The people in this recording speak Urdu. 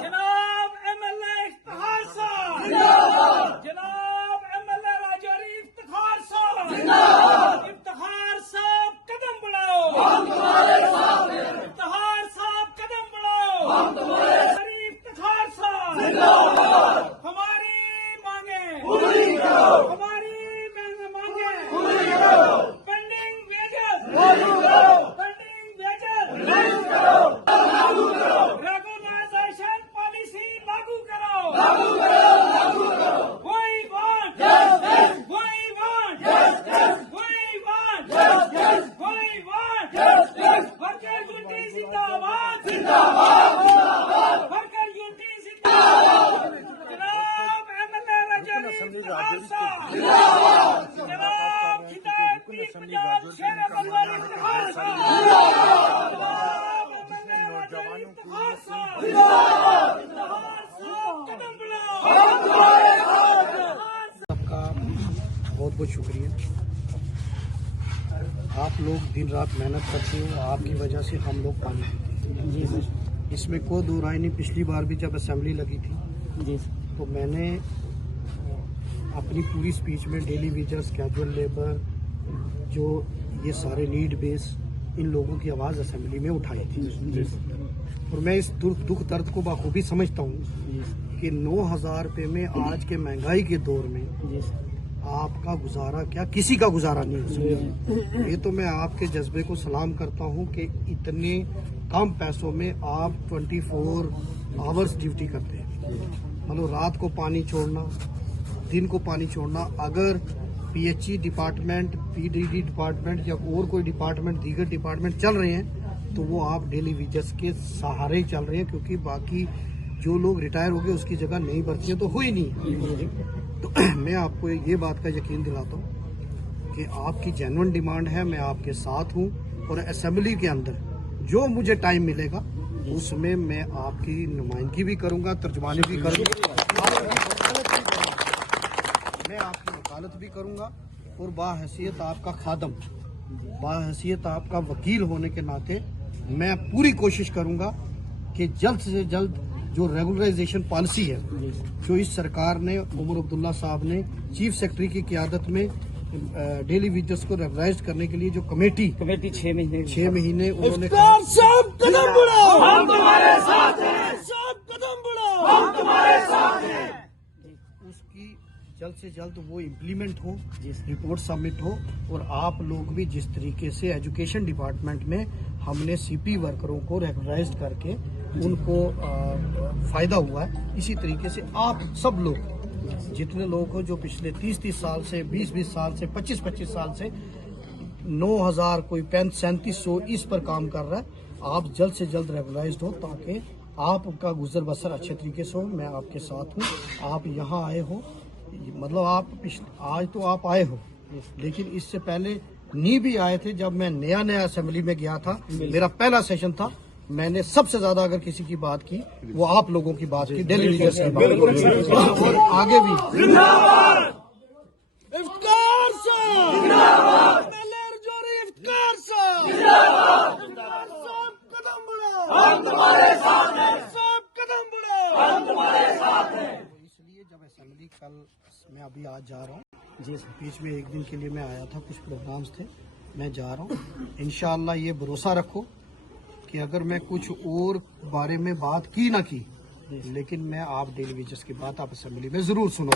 جناب MLA افتخار صاحب جناب MLA راجا علی افتخار صاحب افتخار صاحب قدم بڑھاؤ افتخار صاحب قدم بڑھاؤ افتخار صاحب ہماری مانگیں ہماری مانگیں پینڈنگ ویجز ریگولائزیشن پالیسی لاگو کرو وہی وانٹ وہی وانٹ وہی وانٹ وہی وانٹ ورکر یونٹی زندہ باد ورکر یونٹی زندہ باد جناب MLA راجا علی افتخار صاحب جناب ہدایت پیر پنجاب شیر بلواری افتخار صاحب سب کا بہت بہت شکریہ. آپ لوگ دن رات محنت کرتے ہو, آپ کی وجہ سے ہم لوگ پانی پیتے ہیں. جی سر, اس میں کوئی دو رائے نہیں. پچھلی بار بھی جب اسمبلی لگی تھی جی تو میں نے اپنی پوری سپیچ میں ڈیلی ویجرز, کیجول لیبر, جو یہ سارے نیڈ بیس, ان لوگوں کی آواز اسمبلی میں اٹھائی تھی. اور میں اس دکھ درد کو بخوبی سمجھتا ہوں کہ 9,000 روپے میں آج کے مہنگائی کے دور میں آپ کا گزارا کیا, کسی کا گزارا نہیں ہو سکتا. یہ تو میں آپ کے جذبے کو سلام کرتا ہوں کہ اتنے کم پیسوں میں آپ 24 آورز ڈیوٹی کرتے ہیں. مطلب رات کو پانی چھوڑنا, دن کو پانی چھوڑنا. اگر PHE ڈپارٹمنٹ, PDD ڈپارٹمنٹ یا اور کوئی ڈپارٹمنٹ, دیگر ڈپارٹمنٹ چل رہے ہیں تو وہ آپ ڈیلی ویجرز کے سہارے ہی چل رہے ہیں, کیونکہ باقی جو لوگ ریٹائر ہو گئے اس کی جگہ نہیں بھرتی ہیں تو ہوئی نہیں. تو میں آپ کو یہ بات کا یقین دلاتا ہوں کہ آپ کی جینوئن ڈیمانڈ ہے, میں آپ کے ساتھ ہوں. اور اسمبلی کے اندر جو مجھے ٹائم ملے گا اس میں آپ کی نمائندگی بھی کروں گا, ترجمانی بھی کروں گا, میں آپ کی وکالت بھی کروں گا. اور باحیثیت آپ کا خادم, باحیثیت آپ کا وکیل ہونے کے ناطے میں پوری کوشش کروں گا کہ جلد سے جلد جو ریگولرائزیشن پالیسی ہے جو اس سرکار نے, عمر عبداللہ صاحب نے چیف سیکرٹری کی قیادت میں ڈیلی ویجرز کو ریگولرائز کرنے کے لیے جو کمیٹی 6 مہینے انہوں نے اس کی جلد سے جلد وہ امپلیمنٹ ہو, رپورٹ سبمٹ ہو. اور آپ لوگ بھی جس طریقے سے ایجوکیشن ڈپارٹمنٹ میں ہم نے CP ورکروں کو ریگولرائز کر کے ان کو فائدہ ہوا ہے, اسی طریقے سے آپ سب لوگ جتنے لوگ ہو جو پچھلے 30 سال سے, 20 سال سے, 25 سال سے 9,000 کوئی 3700 اس پر کام کر رہا ہے, آپ جلد سے جلد ریگولرائزڈ ہو تاکہ آپ کا گزر بسر اچھے طریقے سے ہو. میں آپ کے ساتھ ہوں. آپ یہاں آئے ہو, مطلب آپ آج تو آپ آئے ہو, لیکن اس سے پہلے نہیں بھی آئے تھے. جب میں نیا اسمبلی میں گیا تھا, میرا پہلا سیشن تھا, میں نے سب سے زیادہ اگر کسی کی بات کی وہ آپ لوگوں کی بات کی, ڈیلی ویجرز کی بات. اور آگے بھی اس لیے جب اسمبلی کل, میں ابھی آج جا رہا ہوں, بیچ میں ایک دن کے لیے میں آیا تھا, کچھ پروگرامز تھے, میں جا رہا ہوں. انشاءاللہ یہ بھروسہ رکھو کہ اگر میں کچھ اور بارے میں بات کی نہ کی, لیکن میں آپ ڈیلی ویجرز کی بات آپ اسمبلی میں ضرور سنو.